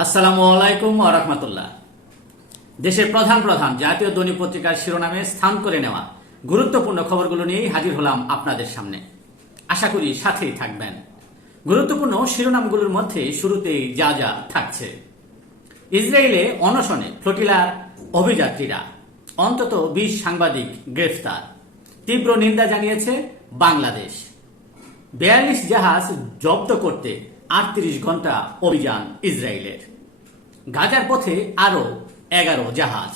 আসসালামু আলাইকুম রাহমাতুল্লাহ। দেশের প্রধান প্রধান জাতীয় দৈনিক পত্রিকার শিরোনামে স্থান করে নেওয়া গুরুত্বপূর্ণ খবরগুলো নিয়েই হাজির হলাম আপনাদের সামনে। আশা করি সাথেই থাকবেন। গুরুত্বপূর্ণ শিরোনামগুলোর মধ্যে শুরুতেই যা যা থাকছে। ইসরায়েলে অনশনে ফ্লোটিলার অভিযাত্রীরা, অন্তত বিশ সাংবাদিক গ্রেফতার। তীব্র নিন্দা জানিয়েছে বাংলাদেশ। বিয়াল্লিশ জাহাজ জব্দ করতে আটত্রিশ ঘণ্টা অভিযান ইসরায়েলের। গাজার পথে আরও এগারো জাহাজ।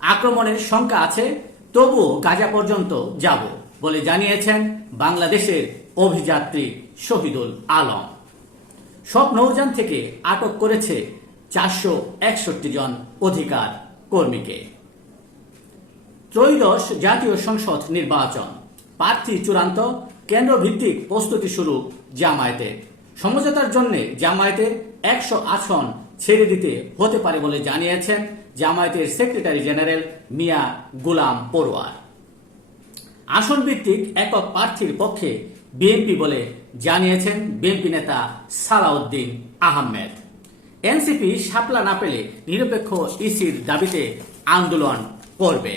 আক্রমণের শঙ্কা আছে, তবুও গাজা পর্যন্ত যাব বলে জানিয়েছেন বাংলাদেশের অভিযাত্রী শহীদুল আলম। সব নৌযান থেকে আটক করেছে চারশো একষট্টি জন অধিকার কর্মীকে। ত্রয়োদশ জাতীয় সংসদ নির্বাচন। প্রার্থী চূড়ান্ত, কেন্দ্রভিত্তিক প্রস্তুতি শুরু জামায়াতে সমঝোতার জন্য জামায়াতের একশো আসন ছেড়ে দিতে হতে পারে বলে জানিয়েছেন জামায়াতের সেক্রেটারি জেনারেল মিয়া গুলাম পড়ুয়ার আসন ভিত্তিক একক প্রার্থীর পক্ষে বিএনপি বলে জানিয়েছেন বিএনপি নেতা সালাউদ্দিন আহমেদ। এনসিপি সাপলা না পেলে নিরপেক্ষ ইসির দাবিতে আন্দোলন করবে।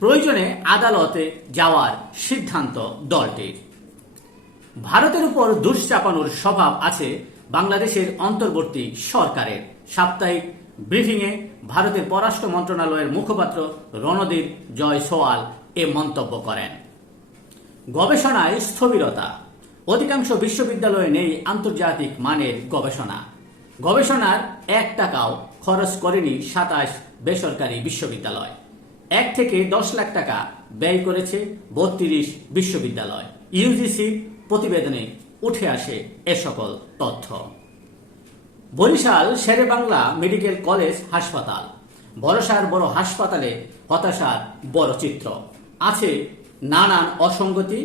প্রয়োজনে আদালতে যাওয়ার সিদ্ধান্ত দলটির। ভারতের উপর দুশ্চাপানোর স্বভাব আছে বাংলাদেশের অন্তর্বর্তী সরকারের। সাপ্তাহিক ব্রিফিংয়ে ভারতের পররাষ্ট্র মন্ত্রণালয়ের মুখপাত্র রণদীপ জয় সোয়াল এ মন্তব্য করেন। গবেষণায় স্থবিরতা। অধিকাংশ বিশ্ববিদ্যালয়ে নেই আন্তর্জাতিক মানের গবেষণা। গবেষণার এক টাকাও খরচ করেনি সাতাশ বেসরকারি বিশ্ববিদ্যালয়। এক থেকে দশ লাখ টাকা ব্যয় করেছে বত্রিশ বিশ্ববিদ্যালয়। ইউজিসি প্রতিবেদনে উঠে আসে এ সকল তথ্য। বরিশাল শেরে বাংলা মেডিকেল কলেজ হাসপাতাল। বড়সার বড় হাসপাতালে হতাশার বড় চিত্র। আছে নানান অসঙ্গতি,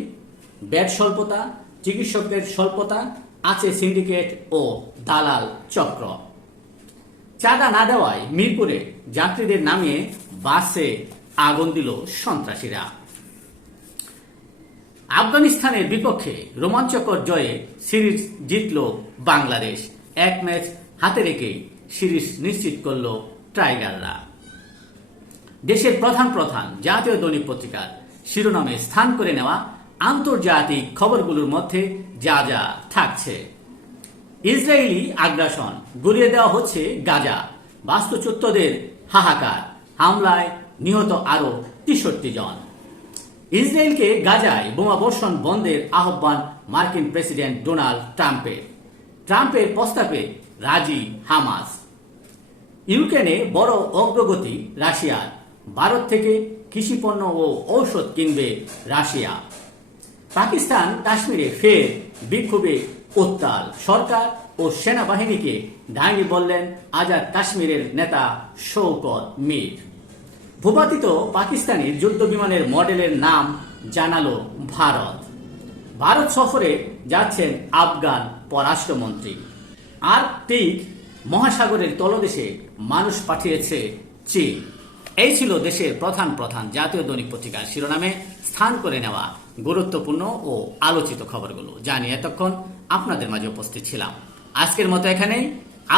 বেড স্বল্পতা, চিকিৎসকদের স্বল্পতা, আছে সিন্ডিকেট ও দালাল চক্র। চাঁদা না দেওয়ায় মিরপুরে যাত্রীদের নামিয়ে বাসে আগুন দিল সন্ত্রাসীরা। আফগানিস্তানের বিপক্ষে রোমাঞ্চকর জয়ে সিরিজ জিতল বাংলাদেশ। এক ম্যাচ হাতে রেখেই সিরিজ নিশ্চিত করল টাইগাররা। দেশের প্রধান প্রধান জাতীয় দৈনিক পত্রিকার শিরোনামে স্থান করে নেওয়া আন্তর্জাতিক খবরগুলোর মধ্যে যা যা থাকছে। ইসরায়েলি আগ্রাসন গুলিয়ে দেওয়া হচ্ছে গাজা। বাস্তুচ্যুতদের হাহাকার। হামলায় নিহত আরও তেষট্টি জন। ইসরায়েলকে গাজায় বোমাবর্ষণ বন্ধের আহ্বান মার্কিন প্রেসিডেন্ট ডোনাল্ড ট্রাম্পের। ট্রাম্পের প্রস্তাবে রাজি হামাস। ইউক্রেনে বড় অগ্রগতি রাশিয়ার ভারত থেকে কৃষিপণ্য ও ঔষধ কিনবে রাশিয়া। পাকিস্তান কাশ্মীরে ফের বিক্ষোভে উত্তাল। সরকার ও সেনাবাহিনীকে ডাইনি বললেন, আজাদ কাশ্মীরের নেতা শৌকত মীর। ভূপাতিত পাকিস্তানি যুদ্ধ বিমানের মডেলের নাম জানালো ভারত। ভারত সফরে যাচ্ছেন আফগান পররাষ্ট্রমন্ত্রী। আর্কটিক মহাসাগরের তলদেশে মানুষ পাঠিয়েছে চীন। এই ছিল দেশের প্রধান প্রধান জাতীয় দৈনিক পত্রিকার শিরোনামে স্থান করে নেওয়া গুরুত্বপূর্ণ ও আলোচিত খবরগুলো। নিয়ে এতক্ষণ আপনাদের মাঝে উপস্থিত ছিলাম। আজকের মতো এখানেই।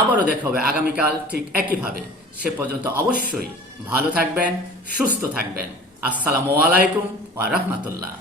আবারও দেখা হবে আগামীকাল ঠিক একইভাবে। সে পর্যন্ত অবশ্যই ভালো থাকবেন, সুস্থ থাকবেন। আসসালামু আলাইকুম ওয়া রাহমাতুল্লাহ।